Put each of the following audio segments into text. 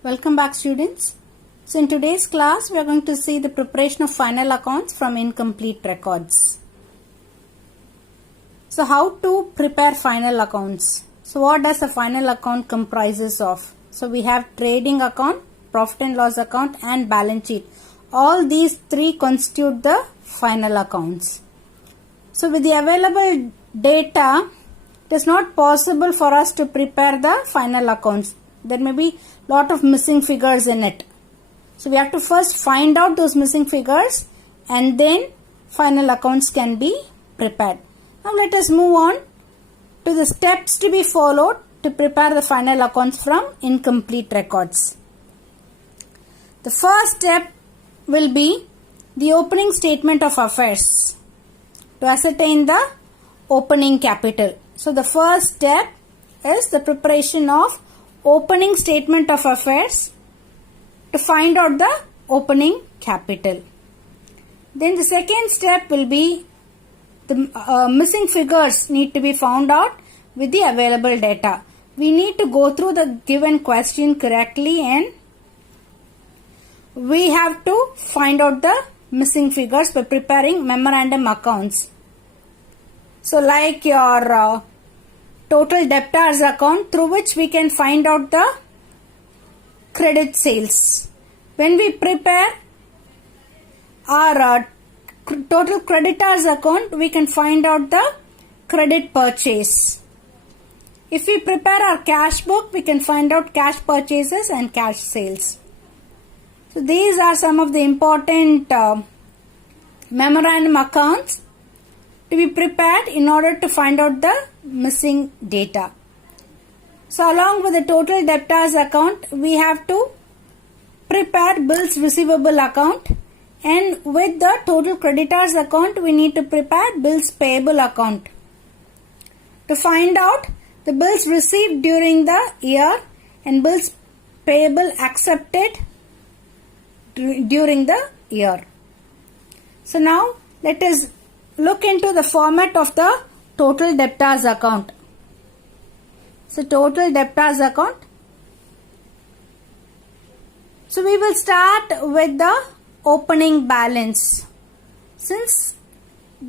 Welcome back, students. So in today's class we are going to see the preparation of final accounts from incomplete records. So how to prepare final accounts? So what does a final account comprises of? So we have trading account, profit and loss account and balance sheet. All these three constitute the final accounts. So with the available data, it is not possible for us to prepare the final accounts. There may be lot of missing figures in it. So we have to first find out those missing figures and then final accounts can be prepared. Now let us move on to the steps to be followed to prepare the final accounts from incomplete records. The first step will be the opening statement of affairs to ascertain the opening capital. So the first step is the preparation of opening statement of affairs to find out the opening capital. Then the second step will be the missing figures need to be found out with the available data. We need to go through the given question correctly and we have to find out the missing figures by preparing memorandum accounts. So like your total debtors account, through which we can find out the credit sales. When we prepare our total creditors account, we can find out the credit purchase. If we prepare our cash book, we can find out cash purchases and cash sales. So these are some of the important memorandum accounts to be prepared in order to find out the missing data. So along with the total debtors account, we have to prepare bills receivable account, and with the total creditors account, we need to prepare bills payable account to find out the bills received during the year and bills payable accepted during the year. So now let us look into the format of the total debtors account. So total debtors account. So we will start with the opening balance. Since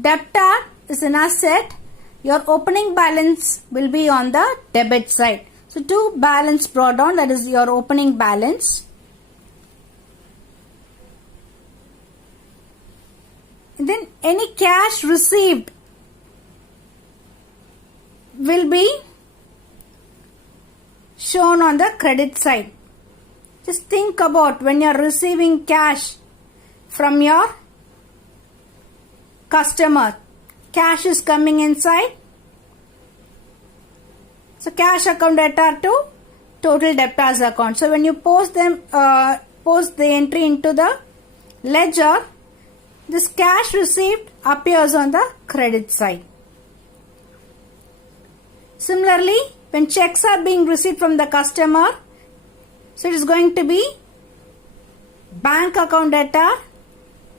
debtor is an asset, your opening balance will be on the debit side. So to balance brought down, that is your opening balance. And then any cash received will be shown on the credit side. Just think about when you are receiving cash from your customer. Cash is coming inside. So cash account debtor to total debtors account. So when you post the entry into the ledger, this cash received appears on the credit side. Similarly, when checks are being received from the customer, so it is going to be bank account debtor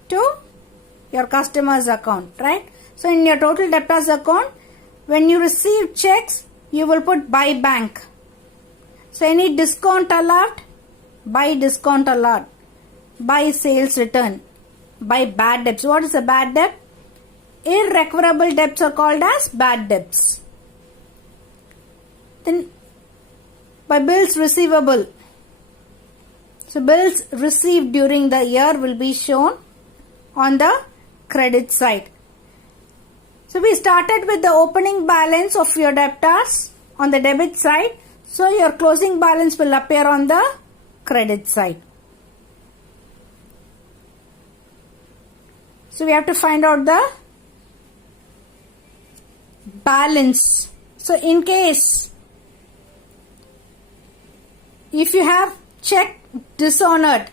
to your customer's account, right? So in your total debtors account, when you receive checks, you will put by bank. So any discount allowed, by discount allowed, by sales return, by bad debts. What is a bad debt? Irrecoverable debts are called as bad debts. Then by bills receivable. So bills received during the year will be shown on the credit side. So we started with the opening balance of your debtors on the debit side. So your closing balance will appear on the credit side. So we have to find out the balance. So in case if you have check dishonored,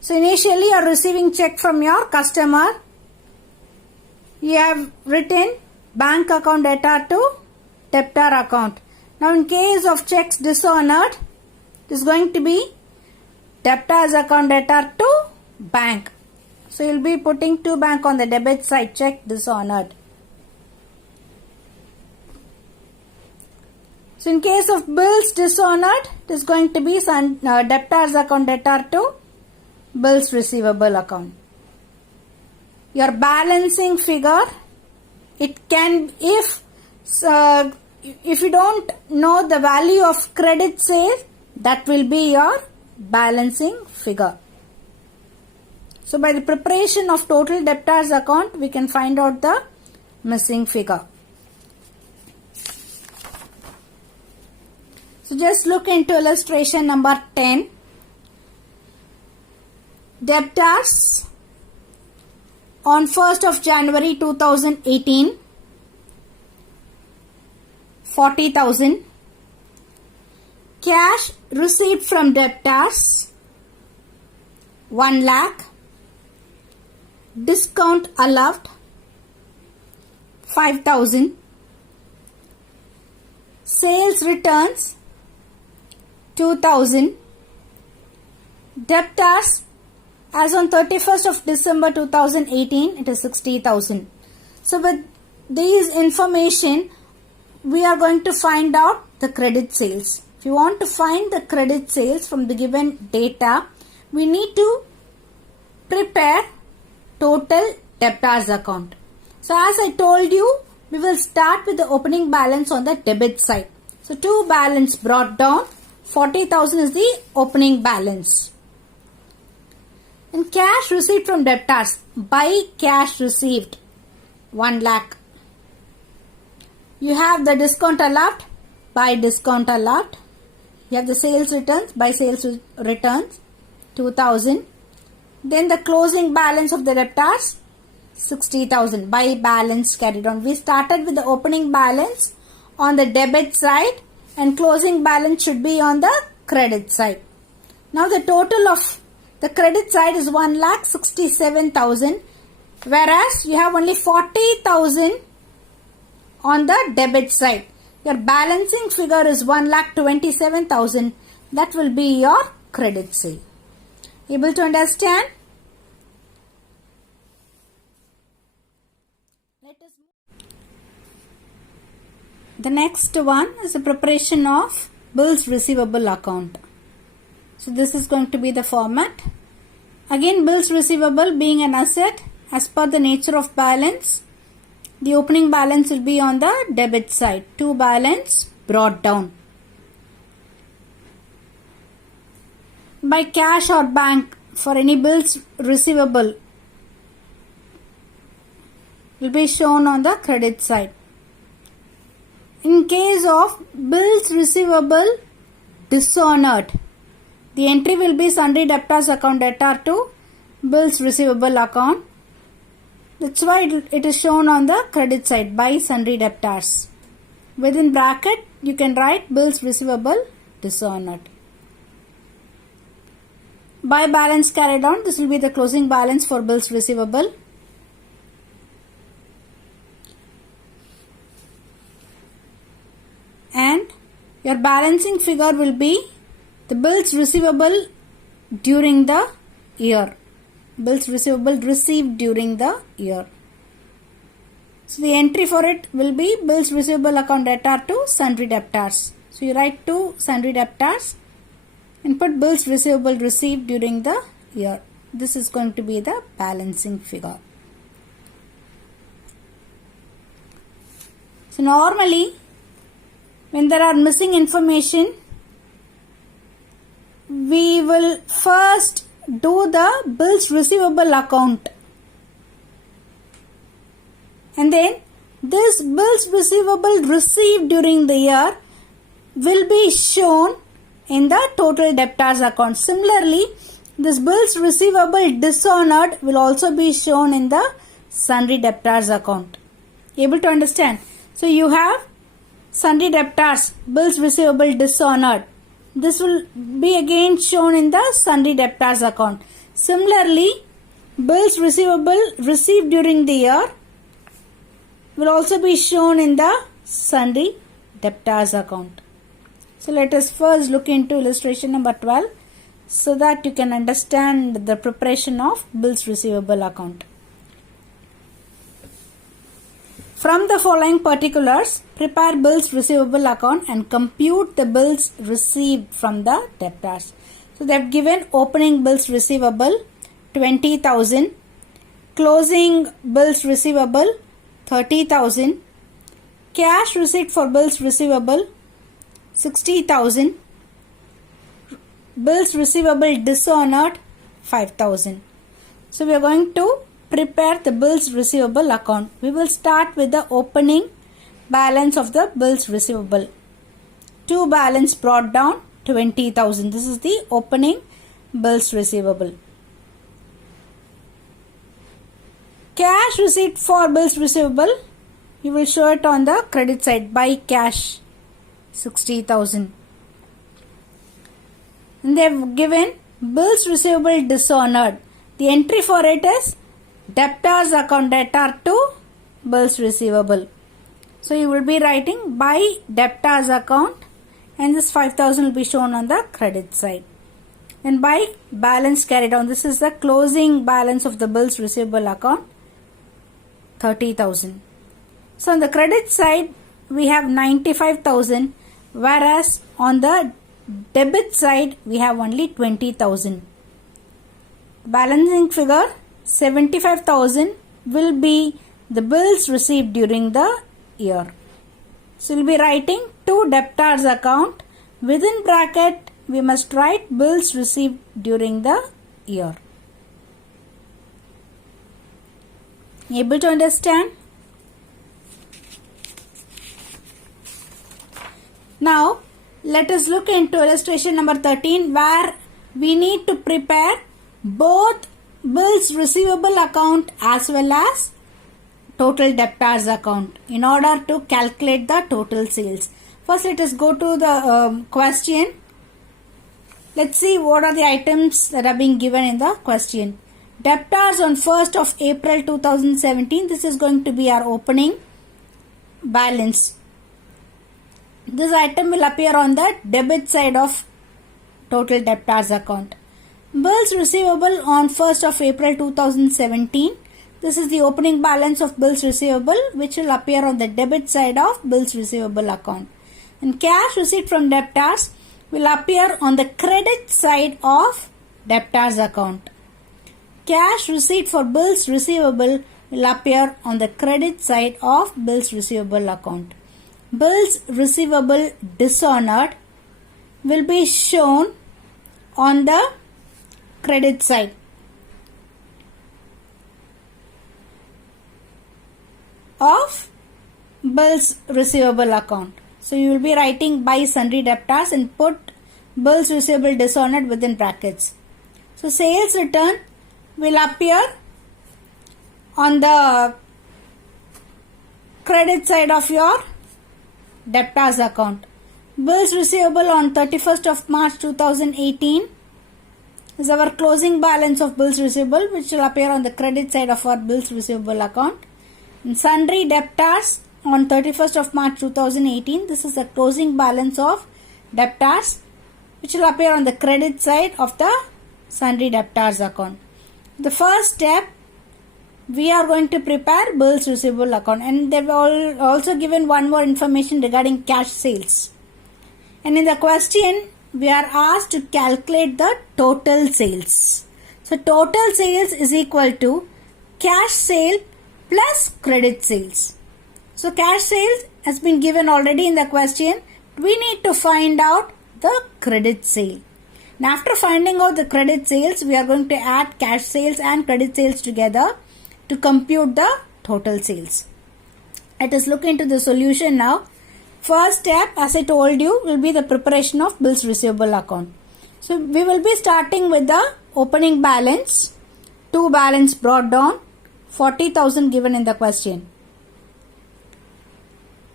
so initially you are receiving check from your customer, you have written bank account debtor to debtor account. Now in case of checks dishonored, it is going to be debtors account debtor to bank. So you will be putting to bank on the debit side, check dishonored. So in case of bills dishonored, it is going to be debtors account debtor to bills receivable account. Your balancing figure, it can, if you don't know the value of credit sale, that will be your balancing figure. So by the preparation of total debtors account, we can find out the missing figure. So just look into illustration number 10. Debtors on 1st of January 2018, 40,000. Cash received from debtors, 1 lakh. Discount allowed, 5,000. Sales returns, 2,000. Debtors as on 31st of December 2018, it is 60,000. So with these information, we are going to find out the credit sales. If you want to find the credit sales from the given data, we need to prepare total debtors account. So as I told you, we will start with the opening balance on the debit side. So to balance brought down, 40,000 is the opening balance. In cash received from debtors, by cash received, 1 lakh. You have the discount allowed, by discount allowed. You have the sales returns, by sales returns, 2,000. Then the closing balance of the debtors, 60,000, by balance carried on. We started with the opening balance on the debit side and closing balance should be on the credit side. Now the total of the credit side is 1,67,000, whereas you have only 40,000 on the debit side. Your balancing figure is 1,27,000. That will be your credit sale. Able to understand? The next one is the preparation of bills receivable account. So this is going to be the format. Again, bills receivable being an asset, as per the nature of balance, the opening balance will be on the debit side. To balance brought down. By cash or bank, for any bills receivable, will be shown on the credit side. In case of bills receivable dishonored, the entry will be sundry debtors account debtor to bills receivable account. That's why it is shown on the credit side by sundry debtors. Within bracket, you can write bills receivable dishonored. By balance carried on, this will be the closing balance for bills receivable. And your balancing figure will be the bills receivable during the year. Bills receivable received during the year. So the entry for it will be bills receivable account debtor to sundry debtors. So you write to sundry debtors and put bills receivable received during the year. This is going to be the balancing figure. So normally, when there are missing information, we will first do the bills receivable account, and then this bills receivable received during the year will be shown in the total debtors account. Similarly, this bills receivable dishonored will also be shown in the sundry debtors account. Able to understand? So you have sundry debtors, bills receivable dishonored. This will be again shown in the sundry debtors account. Similarly, bills receivable received during the year will also be shown in the sundry debtors account. So let us first look into illustration number 12 so that you can understand the preparation of bills receivable account. From the following particulars, prepare bills receivable account and compute the bills received from the debtors. So they have given opening bills receivable 20,000, closing bills receivable 30,000, cash receipt for bills receivable 60,000, bills receivable dishonored 5,000. So we are going to prepare the bills receivable account. We will start with the opening balance of the bills receivable. To balance brought down 20,000. This is the opening bills receivable. Cash receipt for bills receivable, you will show it on the credit side by cash 60,000. And they have given bills receivable dishonored. The entry for it is debtors account, debtor to bills receivable. So you will be writing by debtors account, and this 5,000 will be shown on the credit side. And by balance carried on, this is the closing balance of the bills receivable account 30,000. So on the credit side we have 95,000, whereas on the debit side we have only 20,000. Balancing figure 75,000 will be the bills received during the year. So we will be writing to debtors account. Within bracket we must write bills received during the year. Able to understand? Now let us look into illustration number 13, where we need to prepare both bills receivable account as well as total debtors account in order to calculate the total sales. First let us go to the question. Let's see what are the items that are being given in the question. Debtors on 1st of April 2017. This is going to be our opening balance. This item will appear on the debit side of total debtors account. Bills receivable on 1st of April 2017. This is the opening balance of bills receivable, which will appear on the debit side of bills receivable account. And cash receipt from debtors will appear on the credit side of debtors account. Cash receipt for bills receivable will appear on the credit side of bills receivable account. Bills receivable dishonored will be shown on the credit side. Of bills receivable account. So you will be writing by sundry debtors and put bills receivable dishonored within brackets. So sales return will appear on the credit side of your debtors account. Bills receivable on 31st of March 2018 is our closing balance of bills receivable, which will appear on the credit side of our bills receivable account. And sundry debtors on 31st of March 2018, this is the closing balance of debtors, which will appear on the credit side of the sundry debtors account. The first step, we are going to prepare bills receivable account, and they've also given one more information regarding cash sales. And in the question we are asked to calculate the total sales. So total sales is equal to cash sale plus credit sales. So cash sales has been given already in the question. We need to find out the credit sale. And after finding out the credit sales, we are going to add cash sales and credit sales together to compute the total sales. Let us look into the solution now. First step, as I told you, will be the preparation of bills receivable account. So we will be starting with the opening balance. To balance brought down 40,000 given in the question.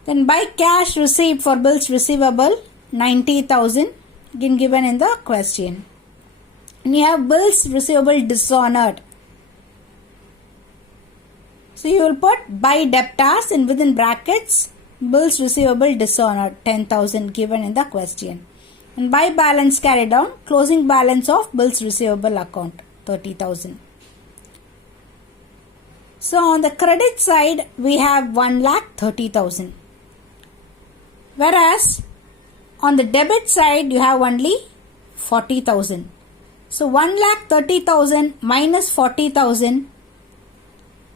Then by cash received for bills receivable 90,000 again given in the question. And you have bills receivable dishonored. So you will put by debtors and within brackets bills receivable dishonored 10,000 given in the question. And by balance carried down, closing balance of bills receivable account 30,000. So on the credit side we have 1,30,000. Whereas on the debit side you have only 40,000. So 1,30,000 minus 40,000,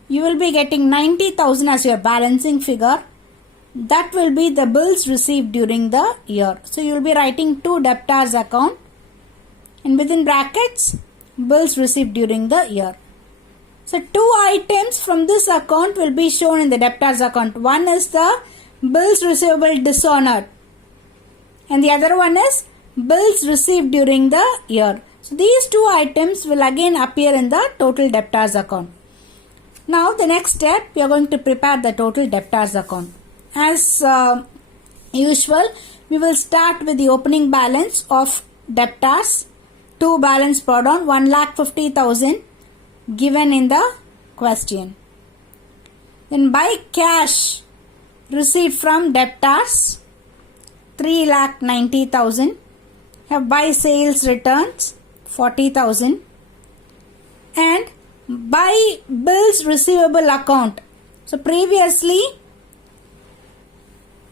you will be getting 90,000 as your balancing figure. That will be the bills received during the year. So you will be writing to debtors account and within brackets bills received during the year. So two items from this account will be shown in the debtors account. One is the bills receivable dishonored and the other one is bills received during the year. So these two items will again appear in the total debtors account. Now the next step, we are going to prepare the total debtors account. As usual, we will start with the opening balance of debtors to balance brought down 1,50,000 given in the question. Then by cash received from debtors 3,90,000. Have by sales returns 40,000 and by bills receivable account. So previously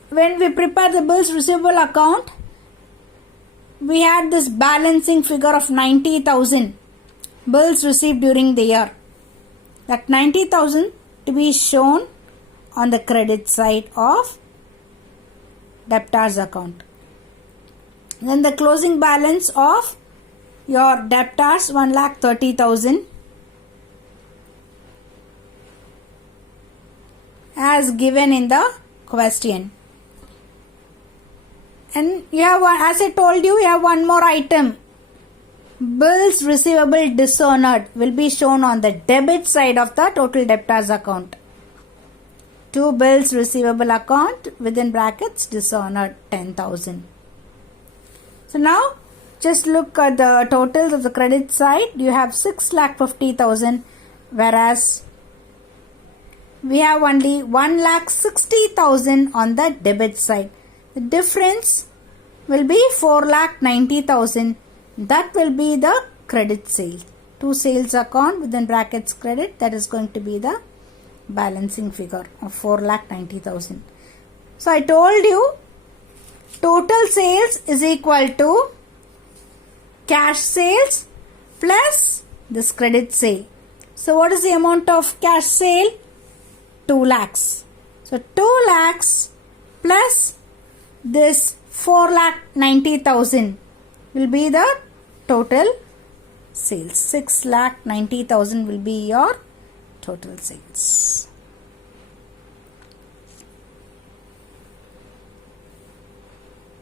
when we prepare the bills receivable account, we had this balancing figure of 90,000 bills received during the year. That 90,000 to be shown on the credit side of debtors account. Then the closing balance of your debtors 1,30,000 as given in the question. And you have one, as I told you, you have one more item. Bills receivable dishonored will be shown on the debit side of the total debtors account. To bills receivable account within brackets dishonored 10,000. So now just look at the totals of the credit side. You have 6,50,000 whereas we have only 1,60,000 on the debit side. The difference will be 4,90,000. That will be the credit sale. To sales account within brackets credit, that is going to be the balancing figure of 4,90,000. So I told you total sales is equal to cash sales plus this credit sale. So what is the amount of cash sale? 2 lakhs. So 2 lakhs plus this 4,90,000 will be the total sales. 6,90,000 will be your total sales.